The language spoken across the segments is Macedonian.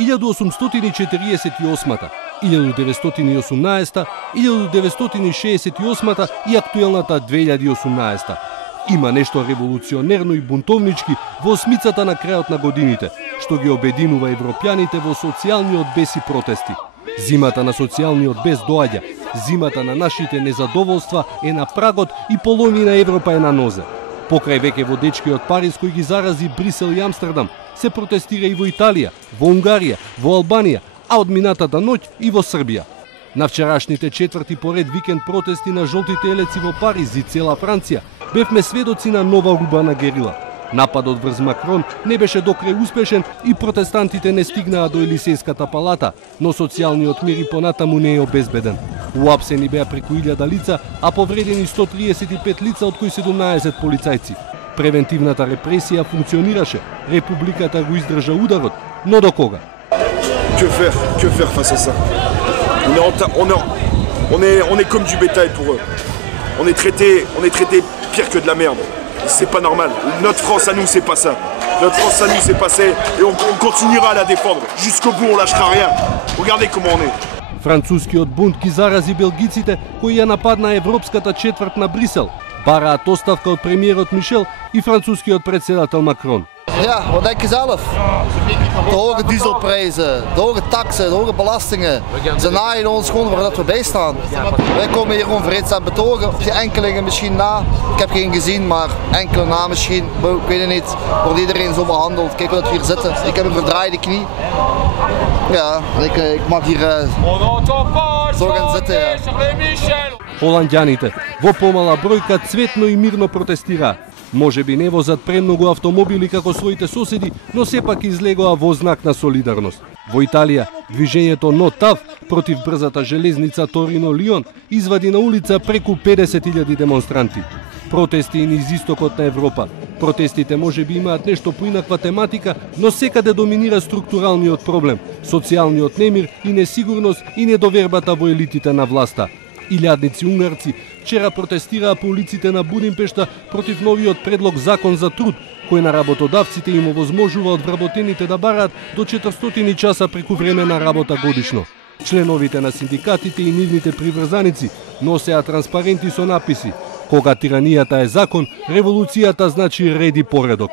1848, 1918, 1968 и актуелната 2018. Има нешто револуционерно и бунтовнички во осмицата на крајот на годините, што ги обединува европјаните во социјалниот бес и протести. Зимата на социјалниот бес доаѓа, зимата на нашите незадоволства е на прагот и половина Европа е на нозе. Покрај веќе водечкиот Париз кој ги зарази Брисел и Амстердам, се протестира и во Италија, во Унгарија, во Албанија, а од минатата ноќ и во Србија. На вчерашните четврти поред викенд протести на жолтите елеци во Париз и цела Франција бевме сведоци на нова урбана герила. Нападот врз Макрон не беше докрај успешен и протестантите не стигнаа до Елисејската палата, но социјалниот мир и понатаму не е обезбеден. Уапсени беа преку 1000 лица, а повредени 135 лица, од кои 17 полицајци. Превентивната репресија функционираше, републиката го издржа ударот, но до кога? Que faire face à ça? On est comme du bétail pour eux. On est traité pire que de la merde. C'est pas normal. Notre France à nous, c'est pas ça. Notre France à nous, c'est pas ça. Et on continuera à la défendre. Jusqu'au bout, on lâchera rien. Regardez comment on est. Францускиот бунт ги зарази белгиците кои ја нападна европската четврт на Брисел. Бараат оставка од премиерот Мишел и францускиот председател Макрон. Ja, wat denk je zelf? De hoge dieselprijzen, de hoge taxen, de hoge belastingen. Ze naaien ons gewoon waar we bij staan. Wij komen hier gewoon vreedzaam betogen. Of die enkelingen misschien na. Ik heb geen gezien, maar enkele na misschien. Ik weet het niet. Wordt iedereen zo behandeld. Kijk hoe dat we hier zitten. Ik heb een verdraaide knie. Ja, ik mag hier zo gaan zitten. Ja. Холанѓаните во помала бројка цветно и мирно протестираа. Може би не возат премногу автомобили како своите соседи, но сепак излегоа во знак на солидарност. Во Италија, движењето Но ТАВ против брзата железница Торино-Лион извади на улица преку 50.000 демонстранти. Протести и низ истокот на Европа. Протестите може би имаат нешто поинаква тематика, но секаде доминира структуралниот проблем, социјалниот немир и несигурност и недовербата во елитите на власта. Илјадници унгарци вчера протестираа по улиците на Будимпешта против новиот предлог закон за труд, кој на работодавците им овозможува од вработените да бараат до 400 часа преку време на работа годишно. Членовите на синдикатите и нивните приврзаници носеа транспаренти со написи: кога тиранијата е закон, револуцијата значи ред и поредок.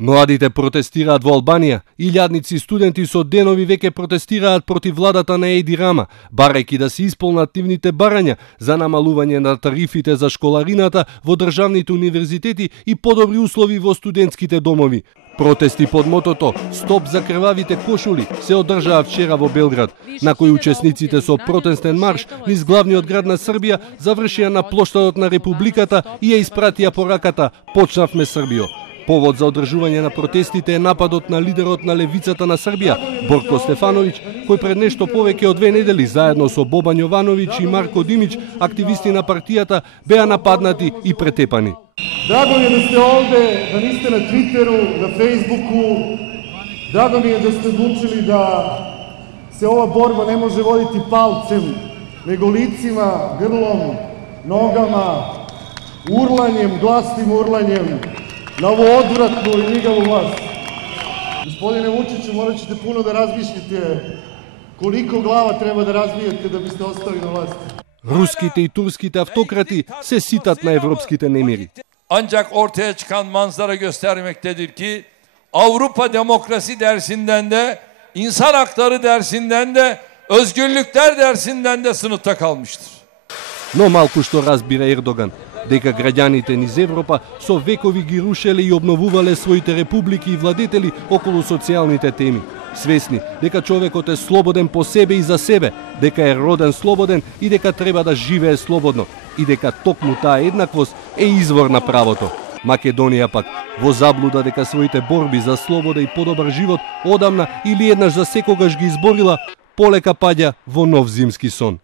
Младите протестираат во Албанија, илјадници студенти со денови веќе протестираат против владата на Еди Рама, барајќи да се исполнат нивните барања за намалување на тарифите за школарината во државните универзитети и подобри услови во студентските домови. Протести под мотото "Стоп за крвавите кошули" се одржаа вчера во Белград, на кој учесниците со протестен марш низ главниот град на Србија завршија на плоштадот на Републиката и ја испратија пораката "Почнавме Србијо". Повод за одржување на протестите е нападот на лидерот на левицата на Србија, Борко Стефановиќ, кој пред нешто повеќе од 2 недели заедно со Бобан Јовановиќ и Марко Димиć, активисти на партијата, беа нападнати и претепани. Драго ми е да сте овде, да не сте на Твитеру, на Фейсбуку. Драго ми е да сте одлучили да се ова борба не може водити палцем, него лицима, грлом, ногама, урлањем, гласным урлањем на ово одвратну и мигаву власт. Господине Вучичу, morat ćete puno da razmišljate koliko glava treba da razbijete da biste ostali na vlasti. Руските и турските автократи се ситат на европските немири. Ancak ortaya çıkan manzara göstermektedir ki Avrupa demokrasi dersinden de, insan hakları dersinden de, özgürlükler dersinden de sınıfta kalmıştır. Но малку што разбира Ердоган, дека граѓаните низ Европа со векови ги рушеле и обновувале своите републики и владетели околу социјалните теми. Свесни дека човекот е слободен по себе и за себе, дека е роден слободен и дека треба да живее слободно, и дека токму таа еднаквост е извор на правото. Македонија пак, во заблуда дека своите борби за слобода и подобар живот одамна или еднаш за секогаш ги изборила, полека паѓа во нов зимски сон.